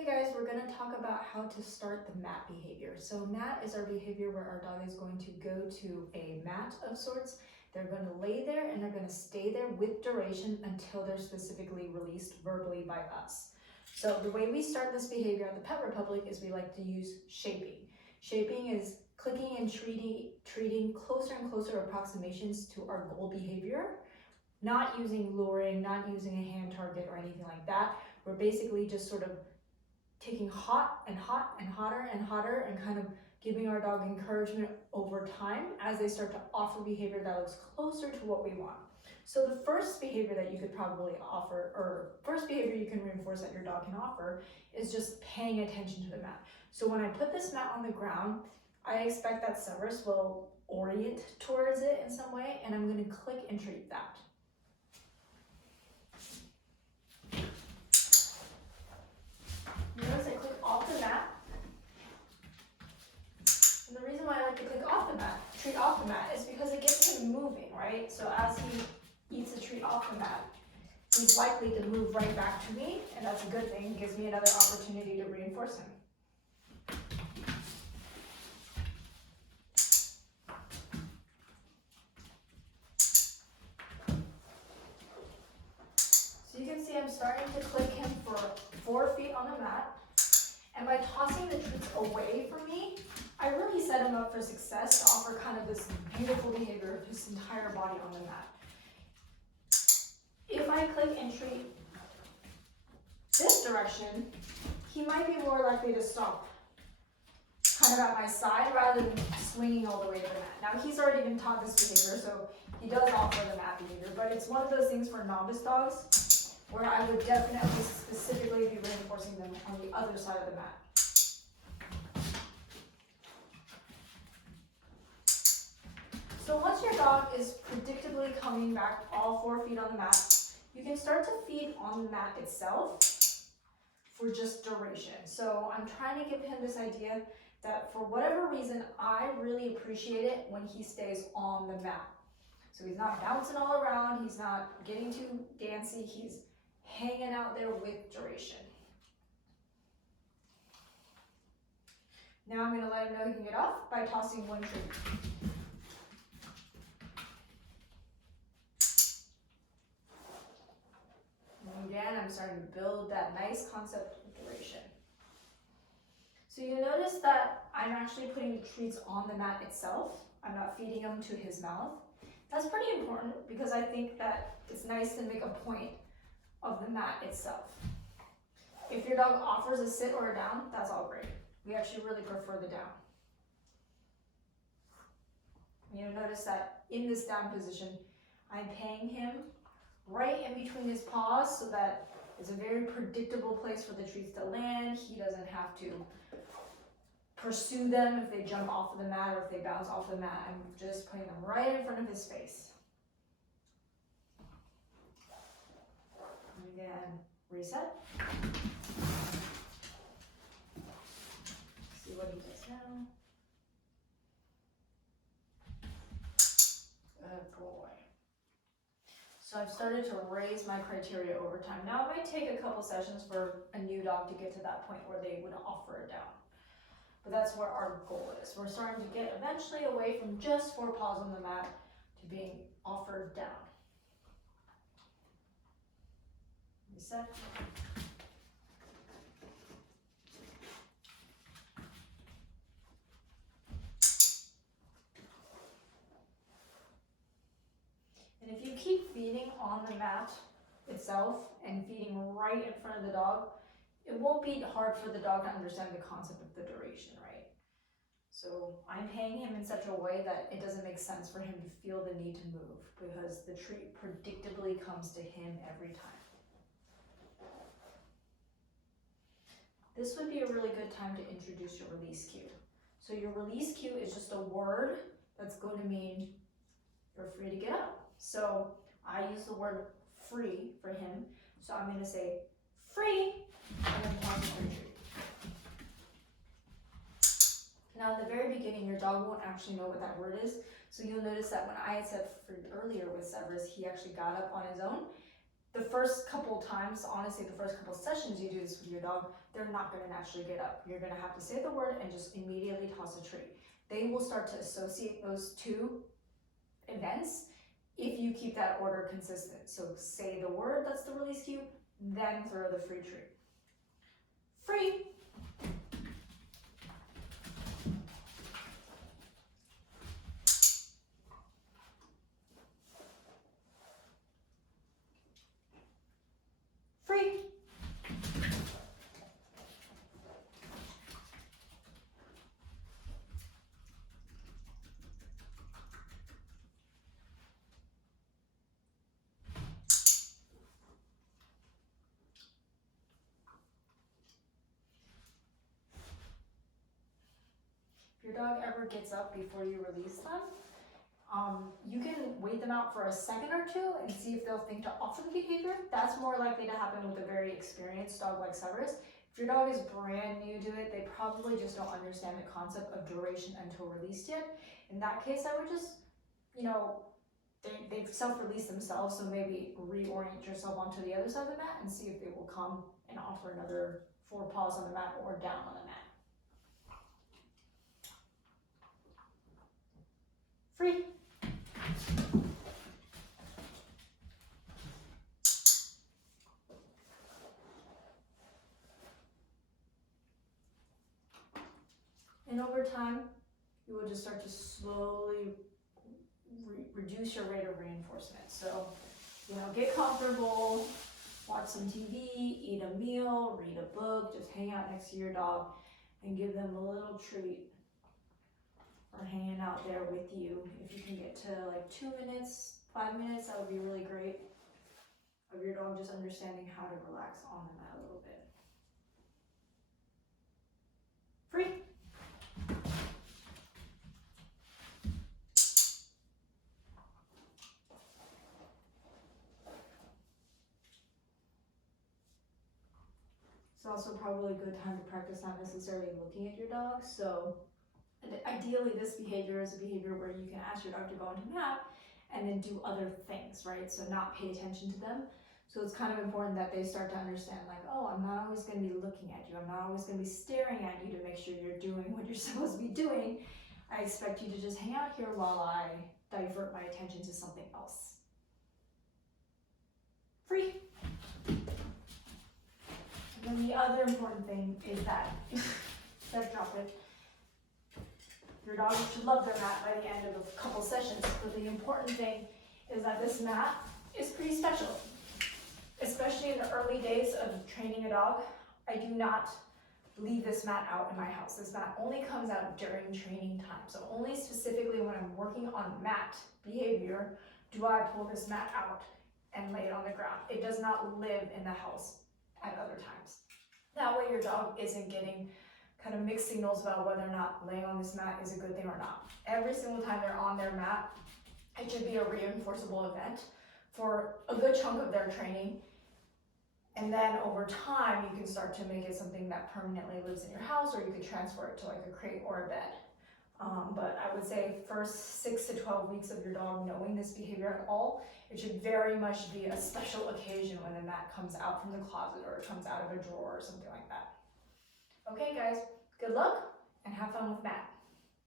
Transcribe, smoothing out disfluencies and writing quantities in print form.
Hey guys, we're going to talk about how to start the mat behavior. So mat is our behavior where our dog is going to go to a mat of sorts. They're going to lay there and they're going to stay there with duration until they're specifically released verbally by us. So the way we start this behavior at the Pet Republic is we like to use shaping. Shaping is clicking and treating closer and closer approximations to our goal behavior, not using luring, not using a hand target or anything like that. We're basically just sort of taking hot and hotter and kind of giving our dog encouragement over time as they start to offer behavior that looks closer to what we want. So the first behavior that you could probably offer, or first behavior you can reinforce that your dog can offer, is just paying attention to the mat. So when I put this mat on the ground, I expect that Severus will orient towards it in some way, and I'm going to click and treat that. Notice I click off the mat. And the reason why I like to click off the mat, treat off the mat, is because it gets him moving, right? So as he eats a treat off the mat, he's likely to move right back to me, and that's a good thing. It gives me another opportunity to reinforce him. So you can see I'm starting to click him for 4 feet on the mat. And by tossing the treats away from me, I really set him up for success to offer kind of this beautiful behavior of his entire body on the mat. If I click and treat this direction, he might be more likely to stop kind of at my side rather than swinging all the way to the mat. Now he's already been taught this behavior, so he does offer the mat behavior, but it's one of those things for novice dogs where I would definitely specifically be reinforcing them on the other side of the mat. So once your dog is predictably coming back all 4 feet on the mat, you can start to feed on the mat itself for just duration. So I'm trying to give him this idea that for whatever reason, I really appreciate it when he stays on the mat. So he's not bouncing all around, he's not getting too dancy, he's hanging out there with duration. Now I'm going to let him know he can get off by tossing one treat. And again, I'm starting to build that nice concept of duration. So you notice that I'm actually putting the treats on the mat itself. I'm not feeding them to his mouth. That's pretty important because I think that it's nice to make a point of the mat itself. If your dog offers a sit or a down, that's all great. We actually really prefer the down. You'll notice that in this down position, I'm paying him right in between his paws so that it's a very predictable place for the treats to land. He doesn't have to pursue them if they jump off of the mat or if they bounce off the mat. I'm just putting them right in front of his face. And again, reset. See what he does now. Good boy. So I've started to raise my criteria over time. Now it might take a couple sessions for a new dog to get to that point where they would offer a down. But that's where our goal is. We're starting to get eventually away from just 4 paws on the mat to being offered down. Reset. And if you keep feeding on the mat itself and feeding right in front of the dog, it won't be hard for the dog to understand the concept of the duration, right? So I'm paying him in such a way that it doesn't make sense for him to feel the need to move because the treat predictably comes to him every time. This would be a really good time to introduce your release cue. So your release cue is just a word that's going to mean you're free to get up. So I use the word free for him. So I'm going to say free and then toss the treat. Now at the very beginning, your dog won't actually know what that word is. So you'll notice that when I had said free earlier with Severus, he actually got up on his own. the first couple times, honestly, the first couple sessions you do this with your dog, they're not going to naturally get up. You're going to have to say the word and just immediately toss a treat. They will start to associate those two events if you keep that order consistent. So say the word, that's the release cue, then throw the free treat. Free. Free. If your dog ever gets up before you release them, you can wait them out for a second or two and see if they'll think to offer the behavior. That's more likely to happen with a very experienced dog like Severus. If your dog is brand new to it, they probably just don't understand the concept of duration until released yet. In that case, I would just, they've self-released themselves, so maybe reorient yourself onto the other side of the mat and see if they will come and offer another 4 paws on the mat or down on the mat. Free. And over time, you will just start to slowly reduce your rate of reinforcement. So, get comfortable, watch some TV, eat a meal, read a book, just hang out next to your dog and give them a little treat or hanging out there with you. If you can get to like 2 minutes, 5 minutes, that would be really great, of your dog just understanding how to relax on the mat a little bit. Free. It's also probably a good time to practice not necessarily looking at your dog. So ideally, this behavior is a behavior where you can ask your dog to go onto the mat and then do other things, right? So not pay attention to them. So it's kind of important that they start to understand, like, oh, I'm not always going to be looking at you. I'm not always going to be staring at you to make sure you're doing what you're supposed to be doing. I expect you to just hang out here while I divert my attention to something else. Free. And then the other important thing is that, let's drop it. Your dog should love their mat by the end of a couple sessions, but the important thing is that this mat is pretty special. Especially in the early days of training a dog, I do not leave this mat out in my house. This mat only comes out during training time. So only specifically when I'm working on mat behavior do I pull this mat out and lay it on the ground. It does not live in the house at other times. That way your dog isn't getting kind of mixed signals about whether or not laying on this mat is a good thing or not. Every single time they're on their mat, it should be a reinforceable event for a good chunk of their training. And then over time, you can start to make it something that permanently lives in your house, or you could transfer it to like a crate or a bed. But I would say first 6 to 12 weeks of your dog knowing this behavior at all, it should very much be a special occasion when the mat comes out from the closet or it comes out of a drawer or something like that. Okay guys, good luck and have fun with mat.